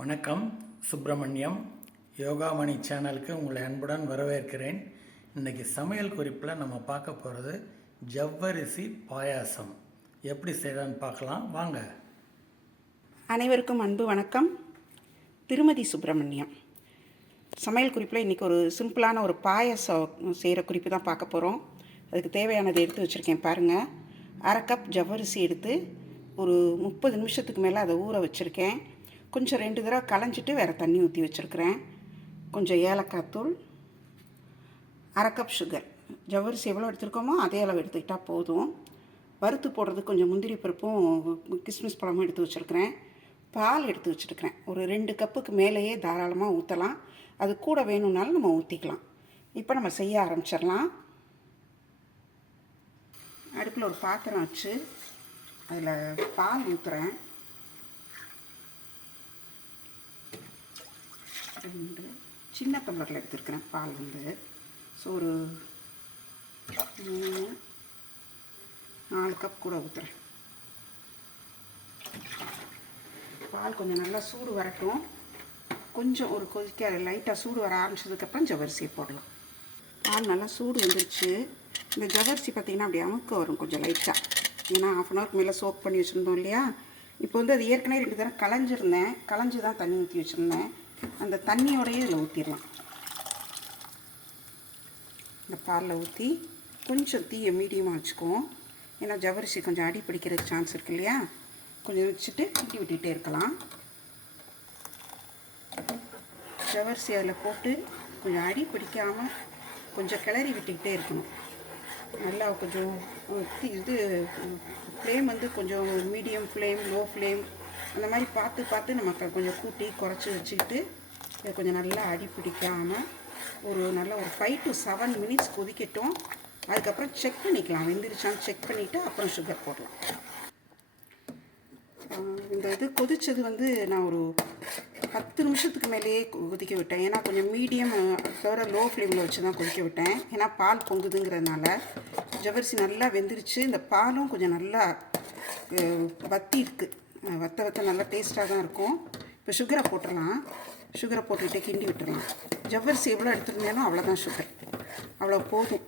வணக்கம். சுப்பிரமணியம் யோகாமணி சேனலுக்கு உங்களை அன்புடன் வரவேற்கிறேன். இன்றைக்கி சமையல் குறிப்பில் நம்ம பார்க்க போகிறது ஜவ்வரிசி பாயாசம் எப்படி செய்யலான்னு பார்க்கலாம் வாங்க. அனைவருக்கும் அன்பு வணக்கம். திருமதி சுப்பிரமணியம். சமையல் குறிப்பில் இன்றைக்கி ஒரு சிம்பிளான ஒரு பாயாசம் செய்கிற குறிப்பு தான் பார்க்க போகிறோம். அதுக்கு தேவையானதை எடுத்து வச்சுருக்கேன் பாருங்கள். 1/2 கப் ஜவ்வரிசி எடுத்து ஒரு 30 நிமிஷத்துக்கு மேலே அதை ஊற வச்சுருக்கேன். கொஞ்சம் 2 தடவை களைஞ்சிட்டு வேறு தண்ணி ஊற்றி வச்சுருக்கிறேன். கொஞ்சம் ஏலக்காய் தூள், 1/2 கப் சுகர். ஜவ்வரிசி எவ்வளோ எடுத்துருக்கோமோ அதே அளவு எடுத்துக்கிட்டால் போதும். வறுத்து போடுறதுக்கு கொஞ்சம் முந்திரி பருப்பும் கிஸ்மிஸ் பழமும் எடுத்து வச்சுருக்கிறேன். பால் எடுத்து வச்சுருக்கிறேன். ஒரு 2 கப்புக்கு மேலேயே தாராளமாக ஊற்றலாம். அது கூட வேணும்னாலும் நம்ம ஊற்றிக்கலாம். இப்போ நம்ம செய்ய ஆரம்பிச்சிடலாம். அடுப்பில் ஒரு பாத்திரம் வச்சு அதில் பால் ஊற்றுறேன். 2 சின்ன டம்ளரில் எடுத்துருக்கிறேன் பால் ஸோ ஒரு 4 கப் கூட ஊற்றுறேன். பால் கொஞ்சம் நல்லா சூடு வரட்டும். கொஞ்சம் ஒரு கொதிக்க லைட்டாக சூடு வர ஆரம்பிச்சதுக்கப்புறம் ஜவ்வரிசியை போடலாம். பால் நல்லா சூடு வந்துருச்சு. இந்த ஜவ்வரிசி பார்த்திங்கன்னா அப்படி அமுக்க வரும் கொஞ்சம் லைட்டாக. ஏன்னா 1/2 ஹவருக்கு மேலே சோக் பண்ணி வச்சுருந்தோம் இல்லையா. இப்போ அது ஏற்கனவே 2 தடவை களைஞ்சி தான் தண்ணி ஊற்றி வச்சுருந்தேன். அந்த தண்ணியோடையே இதில் ஊற்றிடலாம். இந்த பாலில் ஊற்றி கொஞ்சம் தீயை மீடியமாக வச்சுக்குவோம். ஏன்னா ஜவ்வரிசி கொஞ்சம் அடி பிடிக்கிறதுக்கு சான்ஸ் இருக்கு இல்லையா. கொஞ்சம் வச்சுட்டு கிண்டி விட்டுகிட்டே இருக்கலாம். ஜவ்வரிசி அதில் போட்டு கொஞ்சம் அடி பிடிக்காமல் கொஞ்சம் கிளறி விட்டுக்கிட்டே இருக்கணும். நல்லா கொஞ்சம் ஃப்ளேம் கொஞ்சம் மீடியம் ஃப்ளேம், லோ ஃப்ளேம் அந்த மாதிரி பார்த்து நம்ம கொஞ்சம் கூட்டி குறைச்சி வச்சுக்கிட்டு இதை கொஞ்சம் நல்லா அடி பிடிக்காமல் ஒரு 5 to 7 மினிட்ஸ் கொதிக்கட்டும். அதுக்கப்புறம் செக் பண்ணிக்கலாம், வெந்துருச்சான்னு செக் பண்ணிவிட்டு அப்புறம் சுகர் போடலாம். இந்த கொதித்தது நான் ஒரு 10 நிமிஷத்துக்கு மேலேயே கொதிக்க விட்டேன். ஏன்னா கொஞ்சம் மீடியம் தவிர லோ ஃப்ளேமில் வச்சு தான் கொதிக்க விட்டேன். ஏன்னா பால் பொங்குதுங்கிறதுனால. ஜவ்வரிசி நல்லா வெந்துருச்சு. இந்த பாலும் கொஞ்சம் நல்லா வத்தி இருக்குது. வத்த நல்லா டேஸ்ட்டாக தான் இருக்கும். இப்போ சுகரை போட்டுடலாம். சுகரை போட்டுக்கிட்டே கிண்டி விட்டுடலாம். ஜவ்வரிசி எவ்வளோ எடுத்துருந்தேனோ அவ்வளோதான் சுகர், அவ்வளோ போதும்.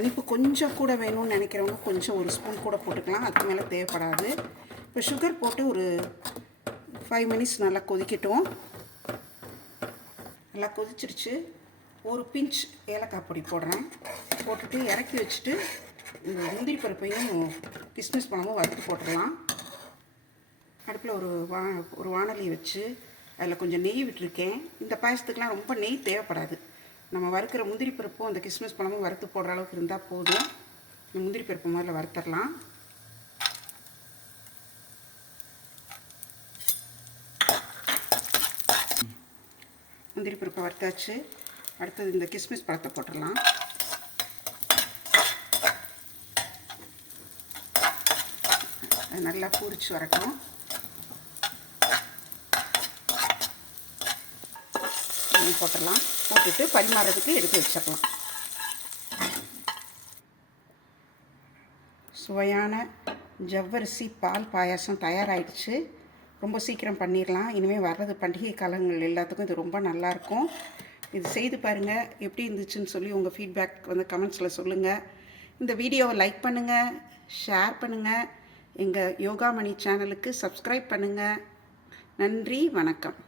இனிப்பு கொஞ்சம் கூட வேணும்னு நினைக்கிறவங்க கொஞ்சம் 1 ஸ்பூன் கூட போட்டுக்கலாம். அதுக்கு மேலே தேவைப்படாது. இப்போ சுகர் போட்டு ஒரு 5 மினிட்ஸ் நல்லா கொதிக்கட்டும். நல்லா கொதிச்சிருச்சு. ஒரு பிஞ்ச் ஏலக்காய் பொடி போடுறேன். போட்டுட்டு இறக்கி வச்சுட்டு இந்த முந்திரி பருப்பையும் கிஸ்மிஸ் பழமும் வறுத்து போட்டுடலாம். அடுப்பில் ஒரு வாணலி வச்சு அதில் கொஞ்சம் நெய் விட்டுருக்கேன். இந்த பாயசத்துக்கெலாம் ரொம்ப நெய் தேவைப்படாது. நம்ம வறுக்கிற முந்திரி பருப்பும் அந்த கிஸ்மிஸ் பழமும் வறுத்து போடுற அளவுக்கு இருந்தால் போதும். முந்திரி பருப்பு முதல்ல வறுத்துடலாம். முந்திரி பருப்பை வறுத்தாச்சு. அடுத்தது இந்த கிஸ்மிஸ் பழத்தை போட்டுடலாம். நல்லா பூரிச்சு வரட்டும். போட்டுடலாம். போட்டுட்டு பரிமாறதுக்கு எடுத்து வச்சிடலாம். சுவையான ஜவ்வரிசி பால் பாயாசம் தயாராகிடுச்சு. ரொம்ப சீக்கிரம் பண்ணிடலாம். இனிமேல் வர்றது பண்டிகை காலங்கள் எல்லாத்துக்கும் இது ரொம்ப நல்லாயிருக்கும். இது செய்து பாருங்கள். எப்படி இருந்துச்சுன்னு சொல்லி உங்கள் ஃபீட்பேக் கமெண்ட்ஸில் சொல்லுங்கள். இந்த வீடியோவை லைக் பண்ணுங்கள், ஷேர் பண்ணுங்கள். எங்கள் யோகாமணி சேனலுக்கு சப்ஸ்கிரைப் பண்ணுங்கள். நன்றி, வணக்கம்.